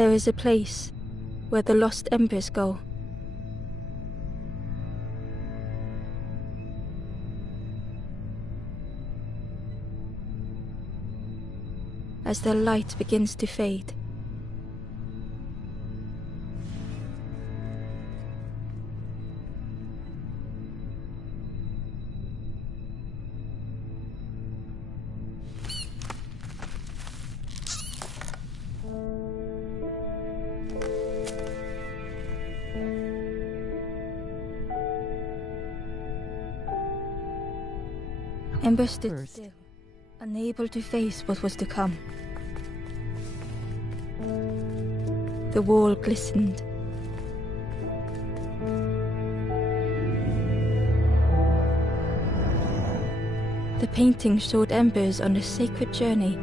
There is a place where the lost embers go. As their light begins to fade, Ember stood still, unable to face what was to come. The wall glistened. The painting showed embers on a sacred journey.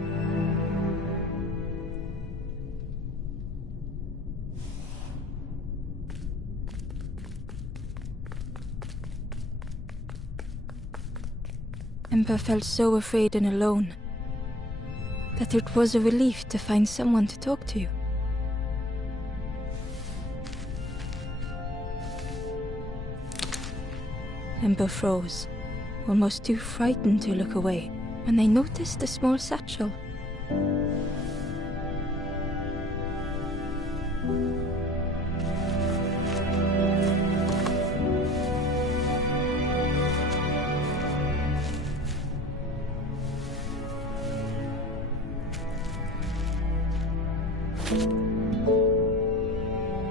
Ember felt so afraid and alone that it was a relief to find someone to talk to. Ember froze, almost too frightened to look away, when they noticed a small satchel.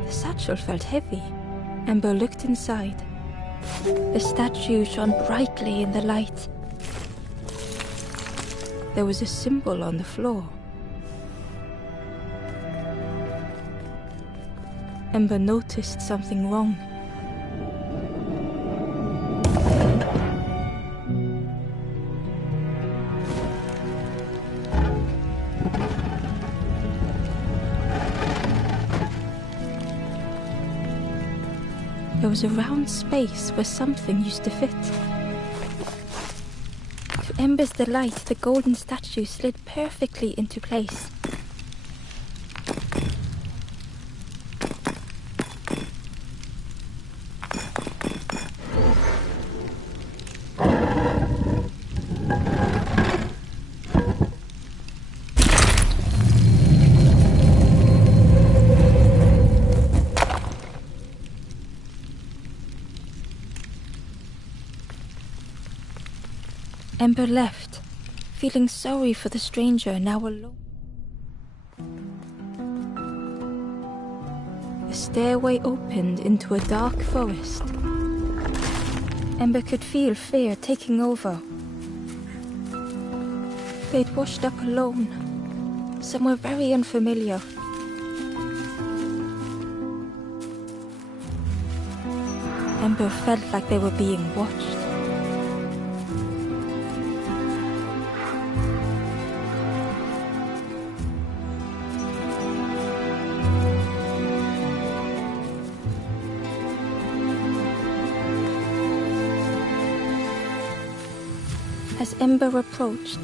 The satchel felt heavy. Ember looked inside. The statue shone brightly in the light. There was a symbol on the floor. Ember noticed something wrong. There was a round space where something used to fit. To Ember's delight, the golden statue slid perfectly into place. Ember left, feeling sorry for the stranger now alone. The stairway opened into a dark forest. Ember could feel fear taking over. They'd washed up alone, somewhere very unfamiliar. Ember felt like they were being watched. As Ember approached,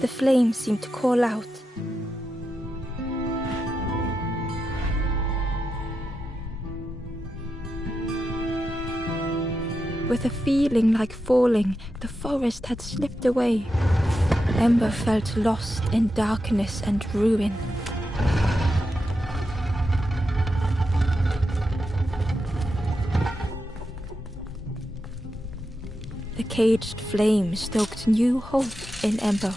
the flame seemed to call out. With a feeling like falling, the forest had slipped away. Ember felt lost in darkness and ruin. The caged flame stoked new hope in Ember.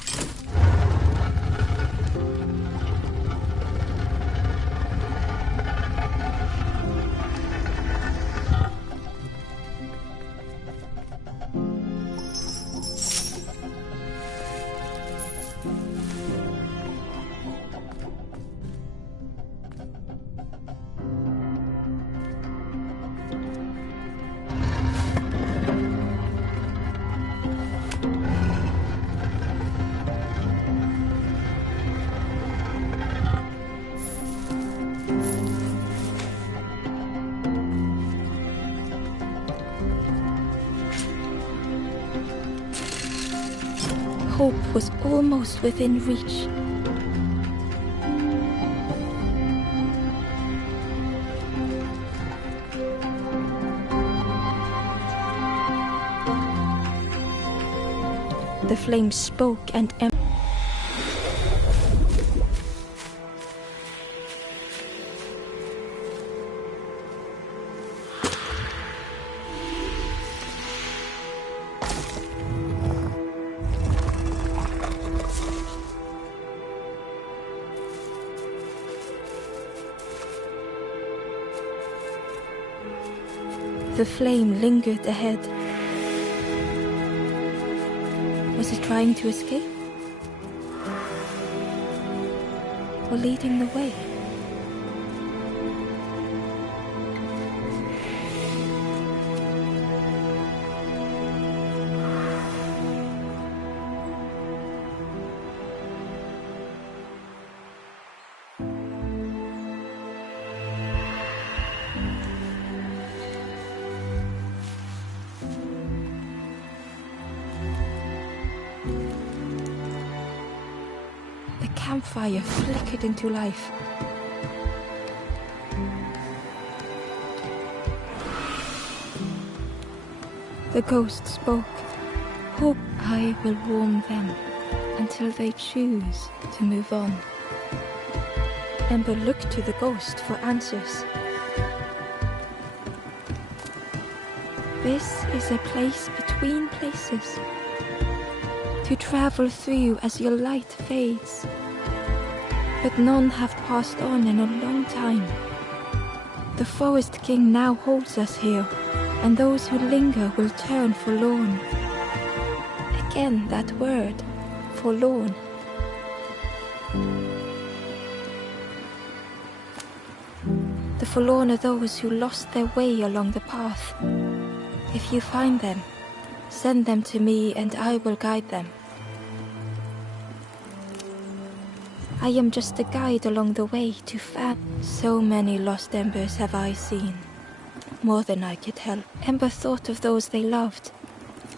Hope was almost within reach. The flame spoke and the flame lingered ahead. Was it trying to escape? Or leading the way? The campfire flickered into life. The ghost spoke. Hope I will warm them until they choose to move on. Ember looked to the ghost for answers. This is a place between places, to travel through as your light fades. But none have passed on in a long time. The Forest King now holds us here, and those who linger will turn forlorn. Again that word, forlorn. The forlorn are those who lost their way along the path. If you find them, send them to me and I will guide them. I am just a guide along the way to find. So many lost embers have I seen, more than I could help. Ember thought of those they loved,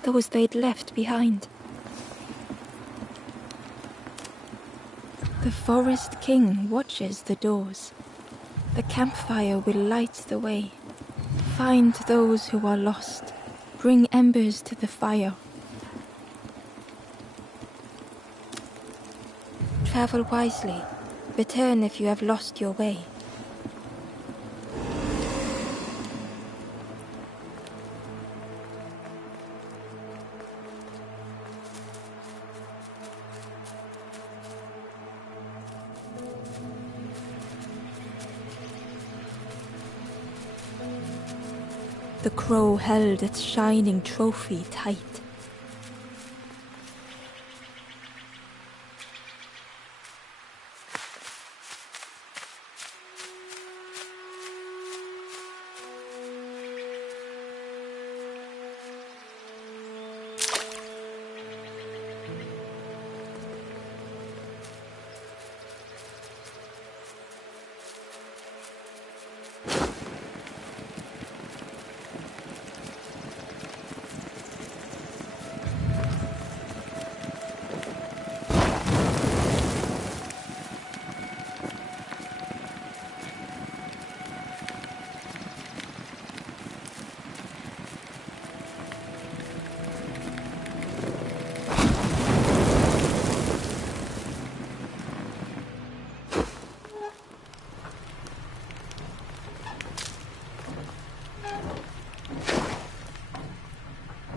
those they'd left behind. The Forest King watches the doors. The campfire will light the way. Find those who are lost. Bring embers to the fire. Travel wisely. Return if you have lost your way. The crow held its shining trophy tight.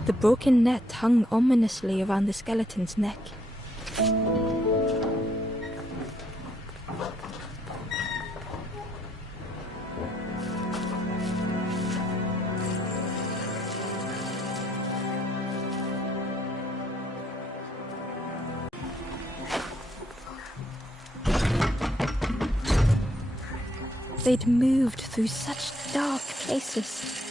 The broken net hung ominously around the skeleton's neck. They'd moved through such dark places.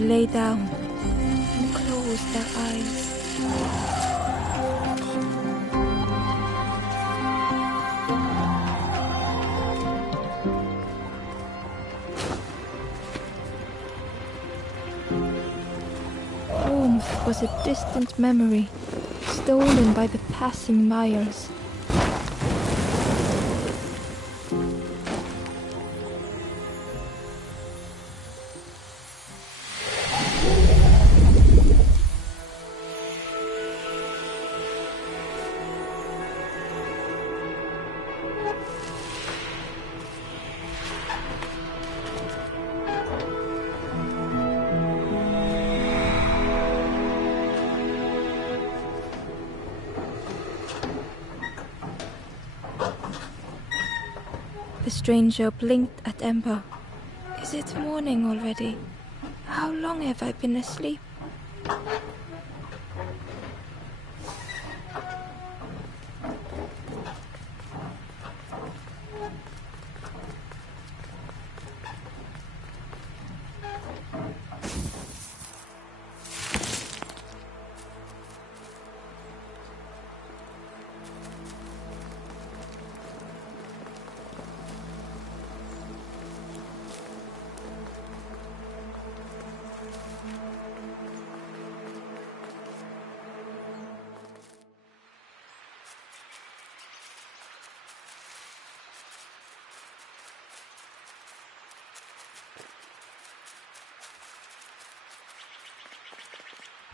They lay down and closed their eyes. Home was a distant memory, stolen by the passing miles. The stranger blinked at Ember. Is it morning already? How long have I been asleep?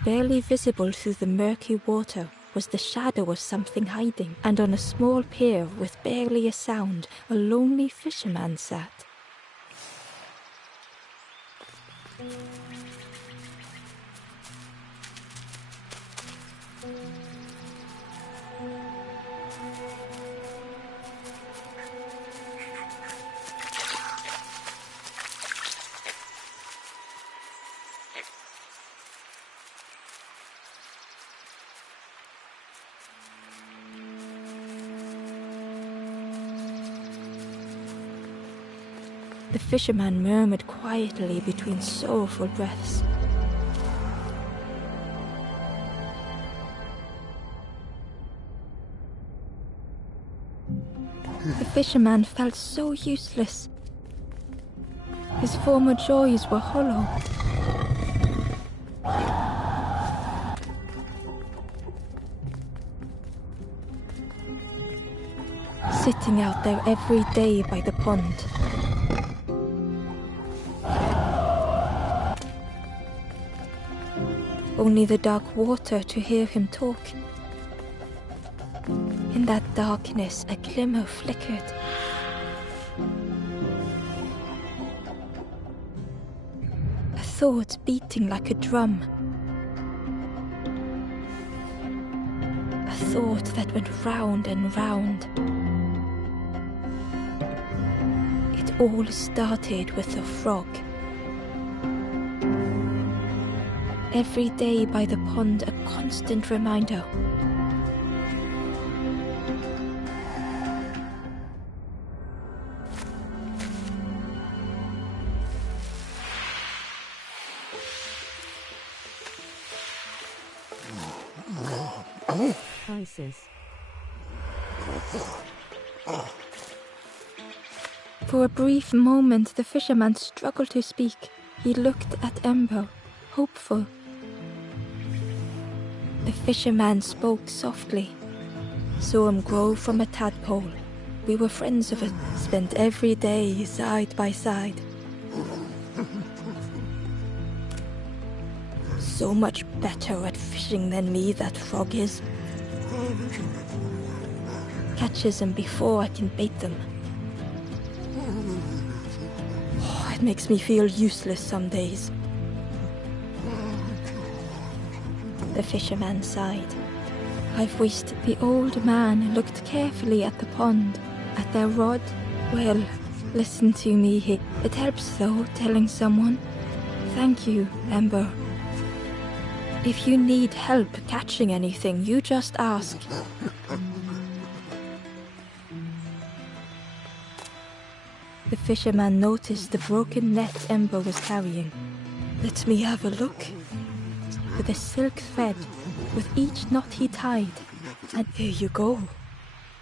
Barely visible through the murky water was the shadow of something hiding, and on a small pier with barely a sound, a lonely fisherman sat. The fisherman murmured quietly between sorrowful breaths. The fisherman felt so useless. His former joys were hollow. Sitting out there every day by the pond. Only the dark water to hear him talk. In that darkness, a glimmer flickered. A thought beating like a drum. A thought that went round and round. It all started with a frog. Every day by the pond, a constant reminder. Crisis. For a brief moment, the fisherman struggled to speak. He looked at Ember, hopeful. The fisherman spoke softly. Saw him grow from a tadpole. We were friends of it, spent every day side by side. So much better at fishing than me, that frog is. Catches them before I can bait them. Oh, it makes me feel useless some days. The fisherman sighed. I've wished. The old man looked carefully at the pond, at their rod. Well, listen to me. It helps though, telling someone. Thank you, Ember. If you need help catching anything, you just ask. The fisherman noticed the broken net Ember was carrying. Let me have a look. With a silk thread, with each knot he tied, and here you go,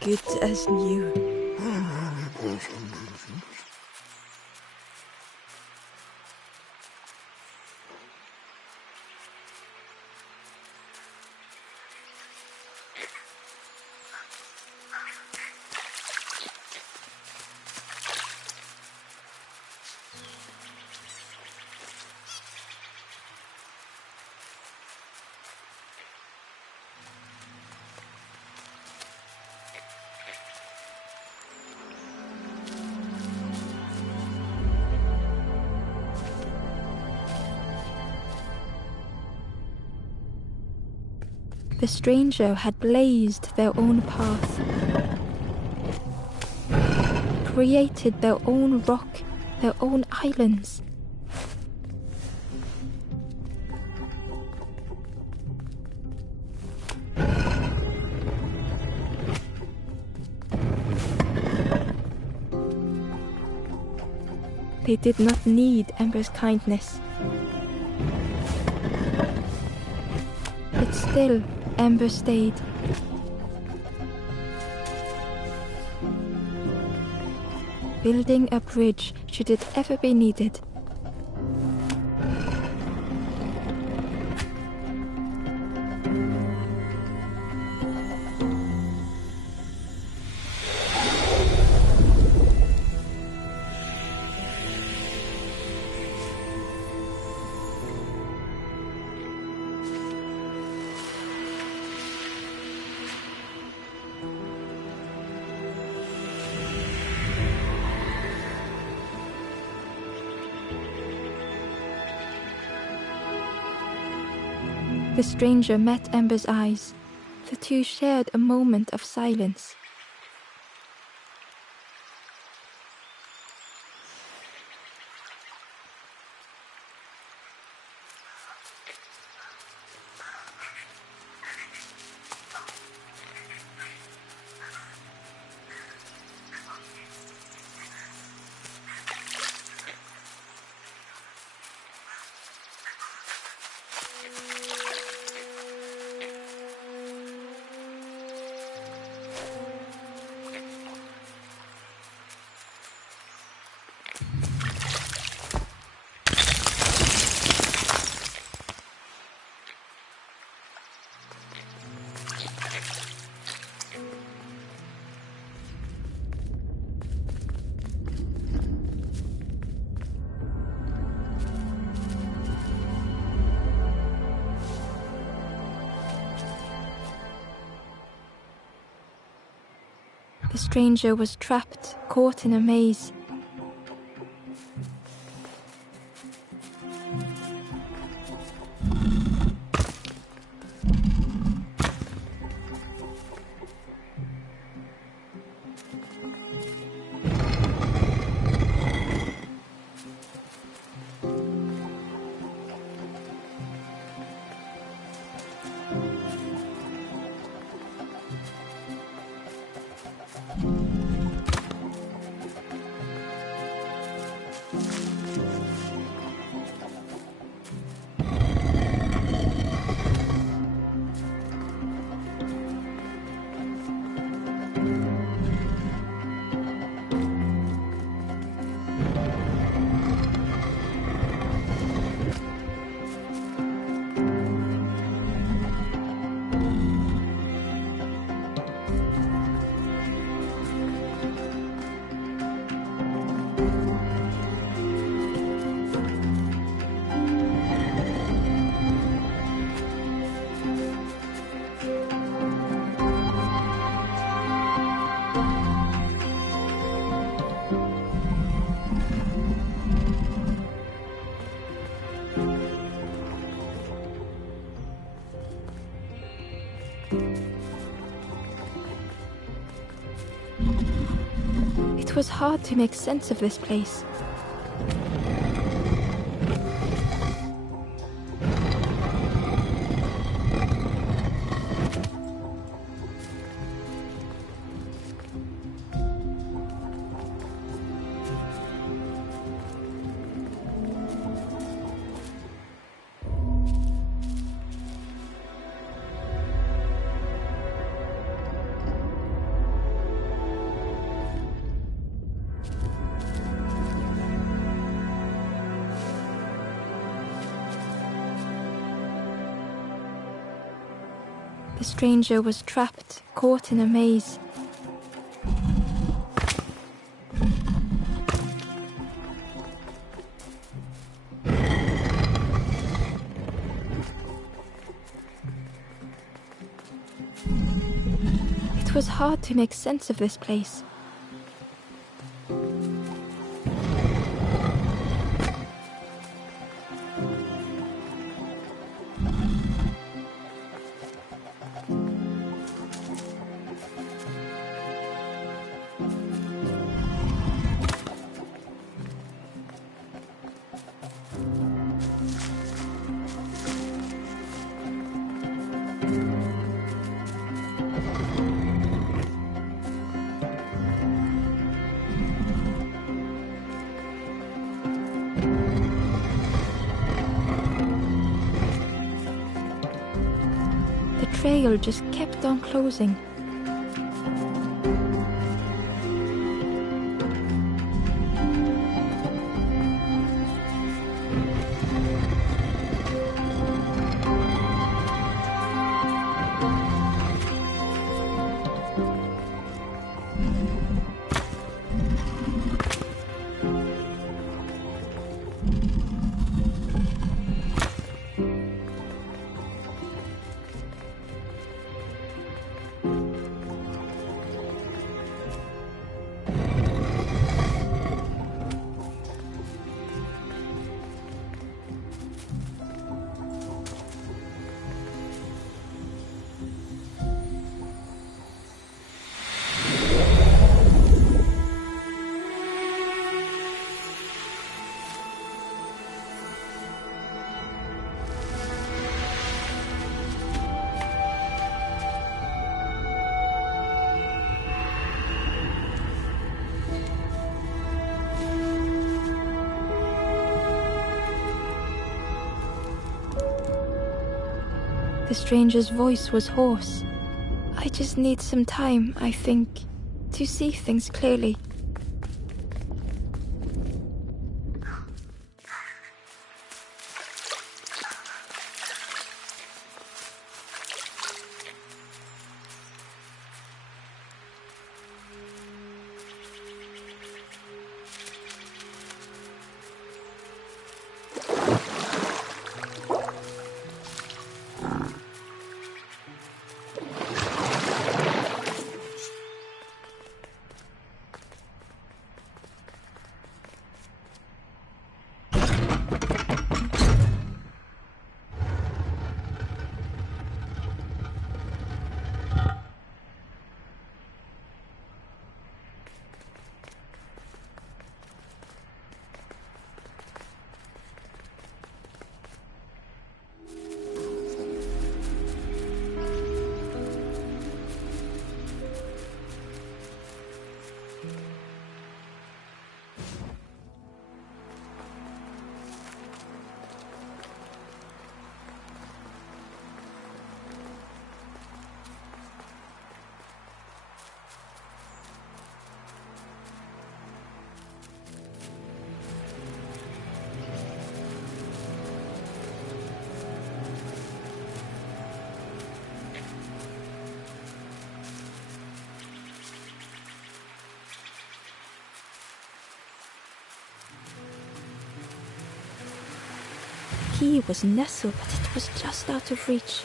good as new. The stranger had blazed their own path, created their own rock, their own islands. They did not need Ember's kindness. But still, Ember stayed. Building a bridge should it ever be needed. The stranger met Ember's eyes. The two shared a moment of silence. The stranger was trapped, caught in a maze. It was hard to make sense of this place. The stranger was trapped, caught in a maze. It was hard to make sense of this place. The trail just kept on closing. The stranger's voice was hoarse. I just need some time, I think, to see things clearly. The key was nestled, but it was just out of reach.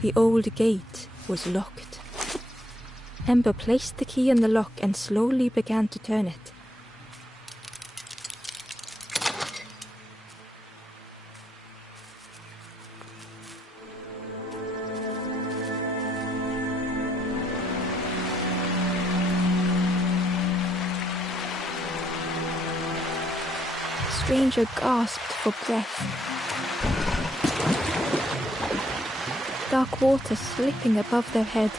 The old gate was locked. Ember placed the key in the lock and slowly began to turn it. The stranger gasped for breath. Dark water slipping above their head.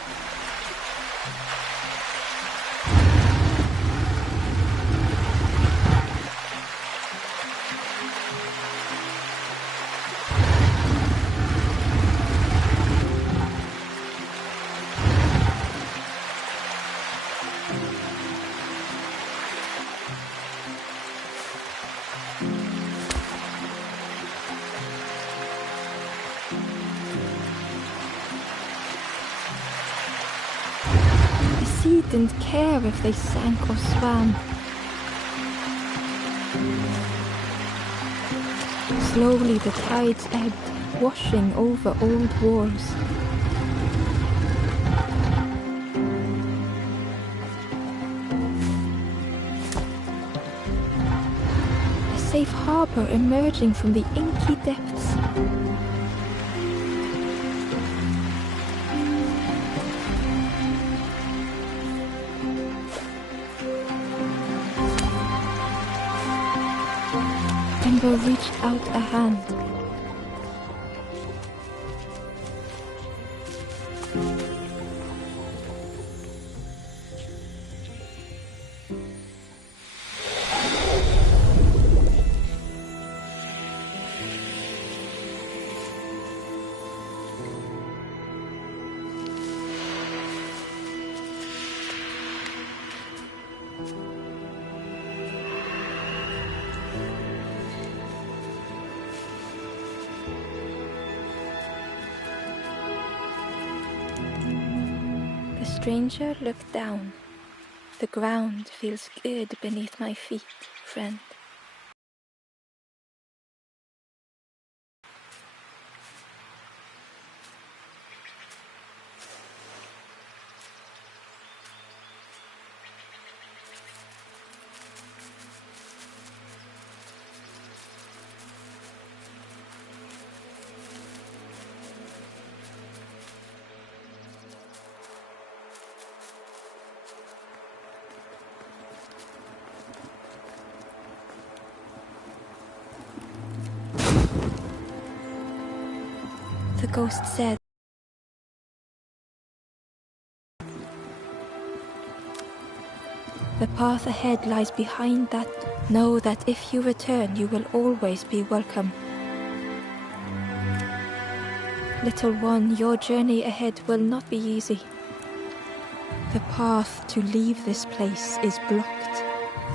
didn't care if they sank or swam. Slowly the tides ebbed, washing over old walls. A safe harbor emerging from the inky depths. Ember reached out a hand. The stranger looked down. The ground feels good beneath my feet, friend. The ghost said, "The path ahead lies behind that. Know that if you return, you will always be welcome. Little one, your journey ahead will not be easy. The path to leave this place is blocked.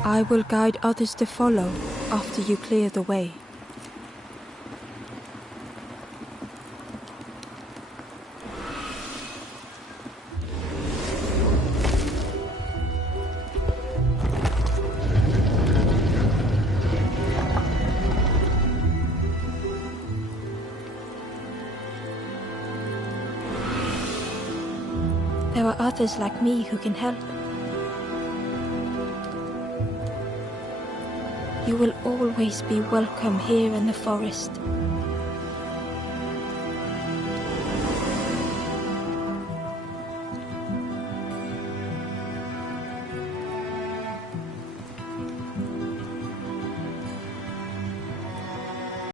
I will guide others to follow after you clear the way." There are others like me who can help. You will always be welcome here in the forest.